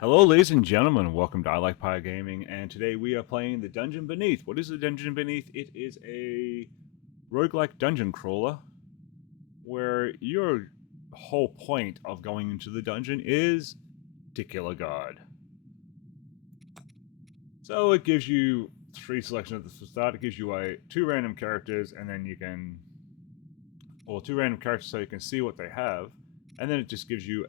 Hello, ladies and gentlemen. Welcome to I Like Pie Gaming, and today we are playing the Dungeon Beneath. What is the Dungeon Beneath? It is a roguelike dungeon crawler where your whole point of going into the dungeon is to kill a god. So it gives you three selections at the start. It gives you two random characters, and then you can, or two random characters so you can see what they have, and then it just gives you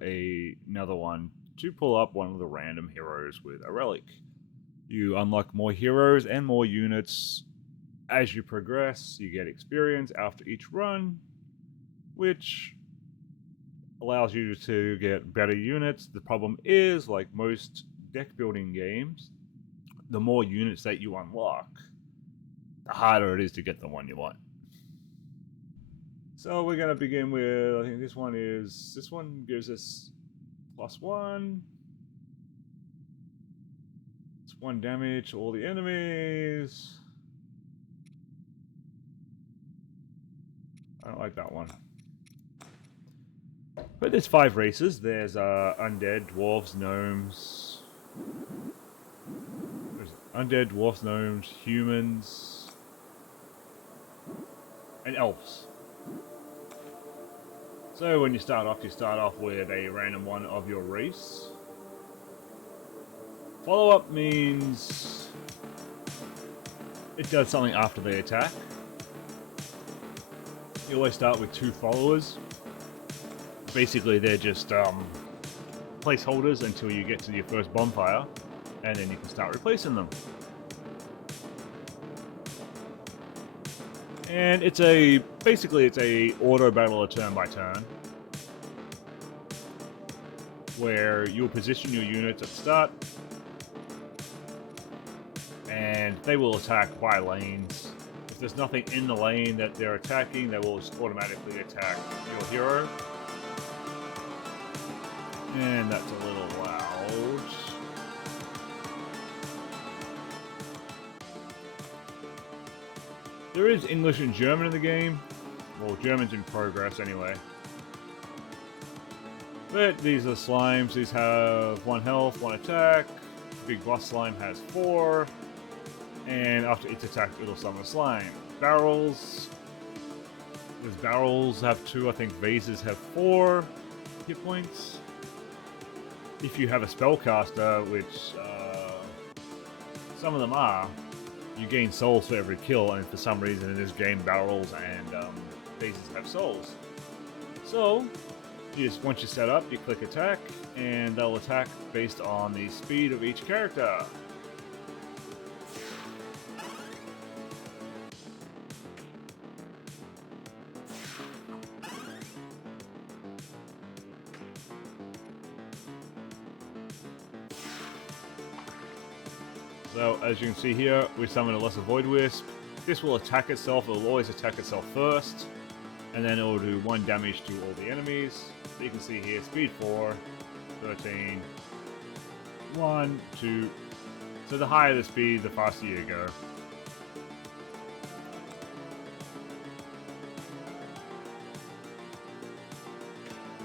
another one to pull up one of the random heroes with a relic. You unlock more heroes and more units as you progress. You get experience after each run, which allows you to get better units. The problem is, like most deck building games, the more units that you unlock, the harder it is to get the one you want. So we're going to begin with, I think this one gives us +1. It's 1 damage to all the enemies. I don't like that one. But there's 5 races. There's undead, dwarves, gnomes. There's undead, dwarves, gnomes, humans, and elves. So when you start off with a random one of your race. Follow-up means it does something after they attack. You always start with 2 followers. Basically, they're just placeholders until you get to your first bonfire, and then you can start replacing them. And it's basically a auto battle turn by turn, where you'll position your units at the start, and they will attack by lanes. If there's nothing in the lane that they're attacking, they will just automatically attack your hero. And that's a little loud. There is English and German in the game. Well, German's in progress anyway. But these are slimes. These have 1 health, 1 attack. Big boss slime has 4. And after it's attacked, it'll summon a slime. Barrels. There's barrels have 2. I think vases have 4 hit points. If you have a spellcaster, which some of them are, you gain souls for every kill, and for some reason in this game, barrels and vases have souls. So, once you set up, you click attack, and they'll attack based on the speed of each character. So, as you can see here, we summon a Lesser Void Wisp. This will attack itself. It will always attack itself first, and then it will do 1 damage to all the enemies. So you can see here, speed 4, 13, 1, 2. So the higher the speed, the faster you go.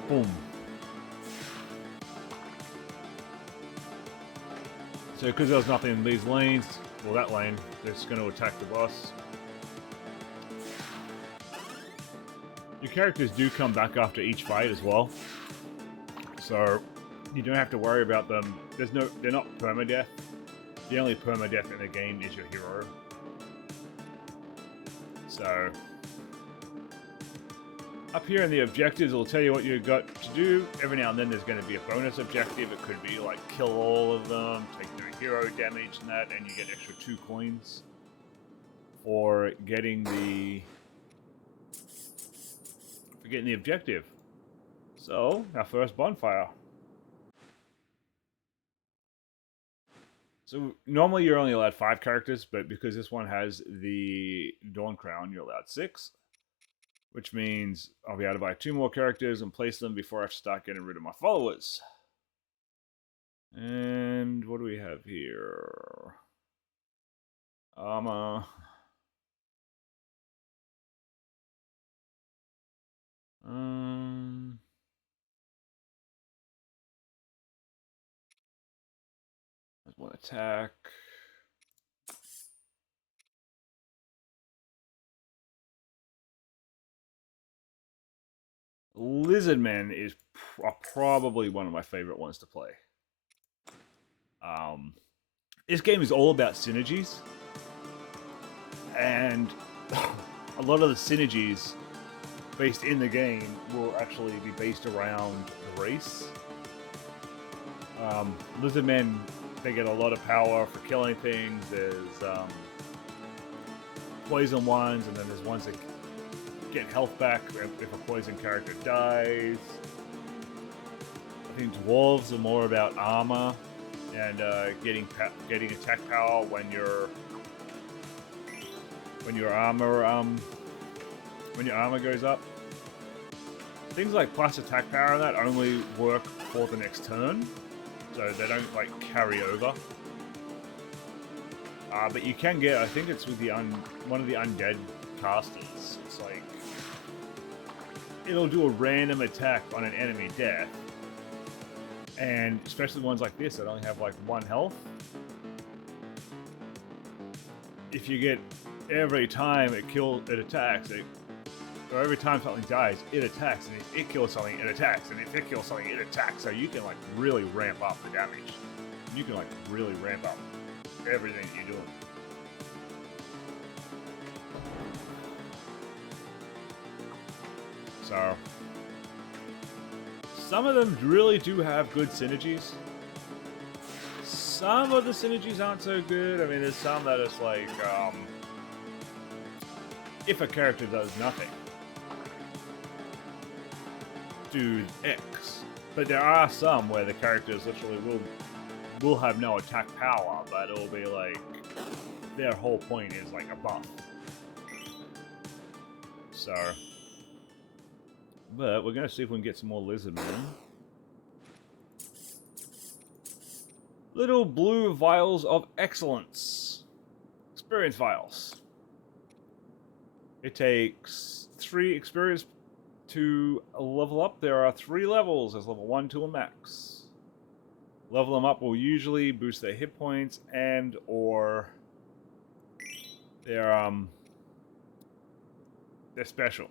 Boom. So because there's nothing in these lanes, well that lane, it's going to attack the boss. Your characters do come back after each fight as well. So you don't have to worry about them. They're not permadeath. The only permadeath in the game is your hero. So up here in the objectives, it'll tell you what you've got to do. Every now and then there's going to be a bonus objective. It could be like kill all of them, take no hero damage and that, and you get extra 2 coins for getting the objective. So, our first bonfire. So normally you're only allowed 5 characters, but because this one has the Dawn Crown, you're allowed 6. Which means I'll be able to buy 2 more characters and place them before I have to start getting rid of my followers. And what do we have here? Armor. one attack. Lizardmen are probably one of my favorite ones to play. This game is all about synergies, and a lot of the synergies based in the game will actually be based around the race. Lizardmen, they get a lot of power for killing things. There's poison ones, and then there's ones that get health back if a poison character dies. I think dwarves are more about armor and getting attack power when your armor goes up. Things like plus attack power and that only work for the next turn, so they don't like carry over. But you can get, I think it's with the one of the undead casters. It's like it'll do a random attack on an enemy death, and especially ones like this that only have like 1 health. If you get every time it attacks, or every time something dies, it attacks, and if it kills something, it attacks, and if it kills something, it attacks. So you can like really ramp up the damage. You can like really ramp up everything you're doing. So some of them really do have good synergies. Some of the synergies aren't so good. I mean, there's some that it's like, if a character does nothing, do X. But there are some where the characters literally will have no attack power, but it'll be like their whole point is like a buff. So, but we're gonna see if we can get some more lizardmen. Little blue vials of excellence. Experience vials. It takes 3 experience to level up. There are 3 levels. There's level 1, 2, and max. Level them up will usually boost their hit points and or their special.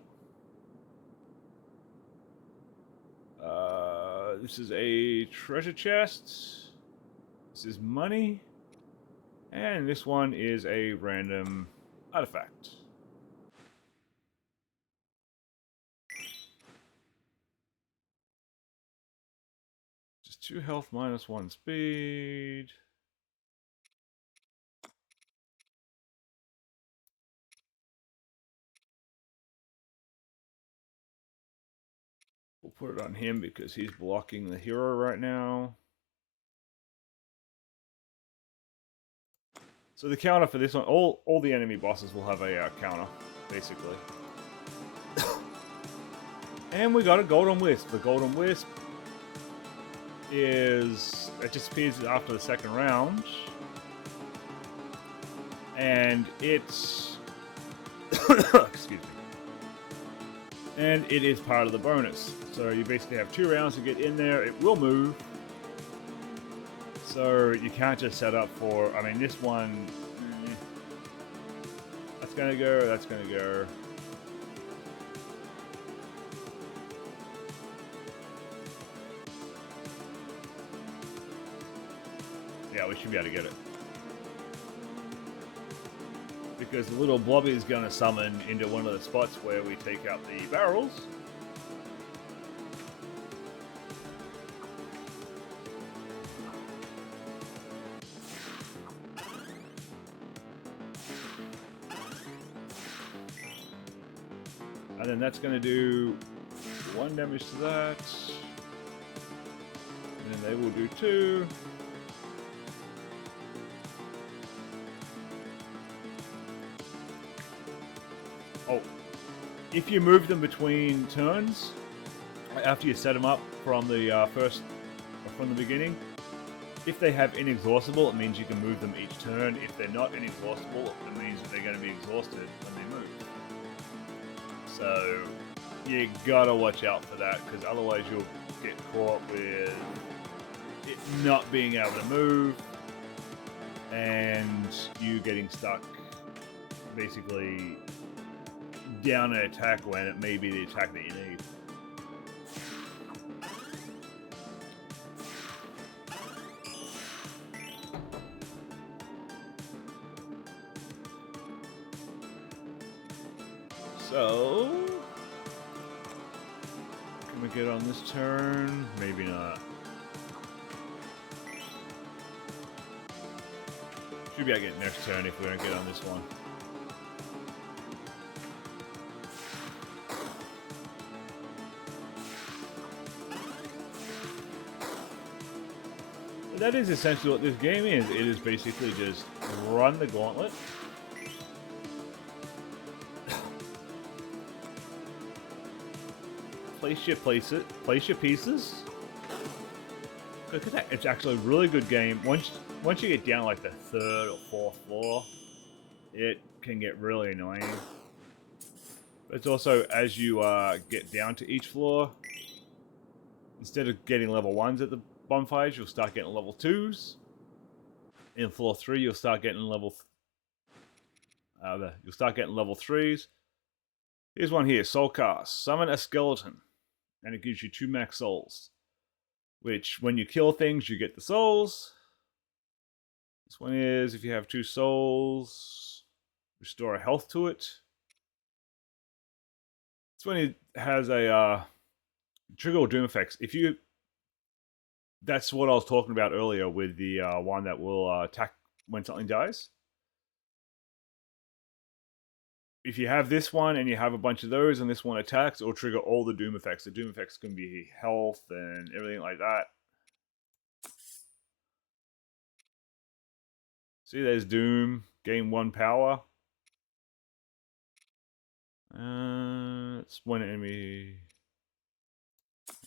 This is a treasure chest. This is money. And this one is a random artifact. Just 2 health minus 1 speed. We'll put it on him because he's blocking the hero right now. So the counter for this one, all the enemy bosses will have a counter, basically. And we got a golden wisp. The golden wisp it just appears after the 2nd round, and it's excuse me. And it is part of the bonus. So you basically have 2 rounds to get in there. It will move. So you can't just set up for, I mean, this one, that's gonna go, that's gonna go. Yeah, we should be able to get it. Because the little blobby is gonna summon into one of the spots where we take out the barrels. And then that's going to do 1 damage to that. And then they will do 2. Oh, if you move them between turns, after you set them up from the from the beginning, if they have inexhaustible, it means you can move them each turn. If they're not inexhaustible, it means that they're going to be exhausted when they move. So you gotta watch out for that, because otherwise you'll get caught with it not being able to move. and you getting stuck basically down an attack when it may be the attack that you need. So, can we get on this turn? Maybe not. Should be able to get next turn if we don't get on this one. But that is essentially what this game is. It is basically just run the gauntlet. Place your pieces. It's actually a really good game. Once you get down like the 3rd or 4th floor, it can get really annoying. But it's also as you get down to each floor, instead of getting level 1s at the bonfires, you'll start getting level 2s. In floor 3, you'll start getting level 3s. Here's one here, Soul Cast. Summon a skeleton, and it gives you 2 max souls. Which, when you kill things, you get the souls. This one is, if you have 2 souls, restore a health to it. This one has a trigger or doom effects. That's what I was talking about earlier with the one that will attack when something dies. If you have this one and you have a bunch of those and this one attacks, it'll trigger all the doom effects. The doom effects can be health and everything like that. See, there's doom. Gain 1 power. It's one enemy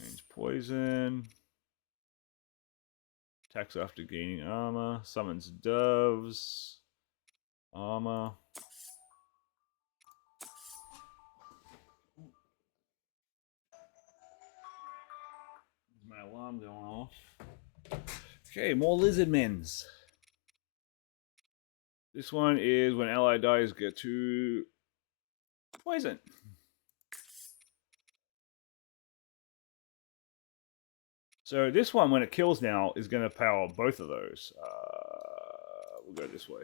gains poison. Attacks after gaining armor. Summons doves. Armor. My alarm going off. Okay, more lizard men's. This one is when ally dies, get 2 poison. So this one, when it kills now, is going to power both of those. We'll go this way.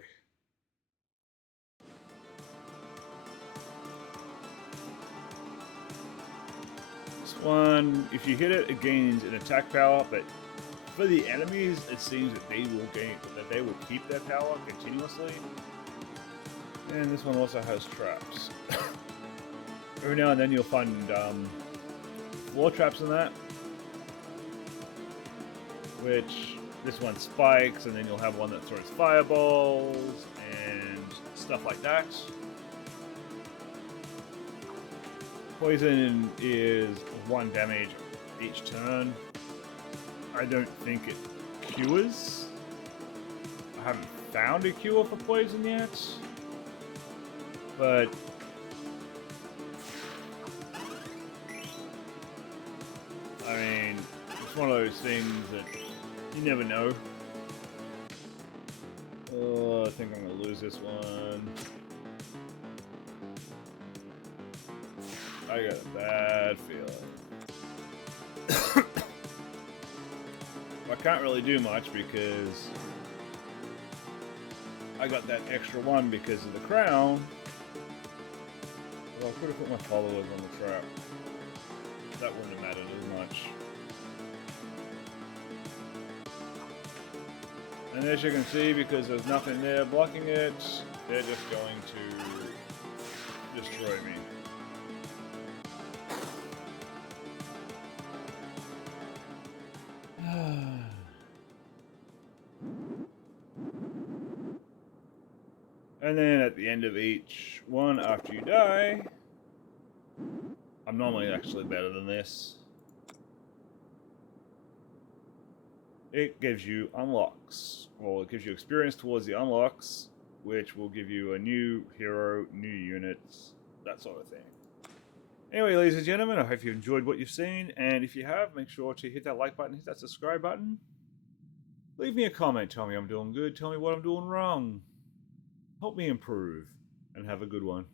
This one, if you hit it, it gains an attack power, but for the enemies, it seems that they will keep their power continuously. And this one also has traps. Every now and then you'll find floor traps in that, which this one spikes, and then you'll have one that throws fireballs and stuff like that. Poison is 1 damage each turn. I don't think it cures. I haven't found a cure for poison yet. But I mean, it's one of those things that you never know. Oh, I think I'm gonna lose this one. I got a bad feeling. I can't really do much because I got that extra 1 because of the crown. Well, I could have put my followers on the trap. That wouldn't have mattered as much. And as you can see, because there's nothing there blocking it, they're just going to destroy me. And then at the end of each one, after you die, I'm normally actually better than this. It gives you unlocks, or it gives you experience towards the unlocks, which will give you a new hero, new units, that sort of thing. Anyway, ladies and gentlemen, I hope you enjoyed what you've seen, and if you have, make sure to hit that like button, hit that subscribe button. Leave me a comment, tell me I'm doing good, tell me what I'm doing wrong. Help me improve, and have a good one.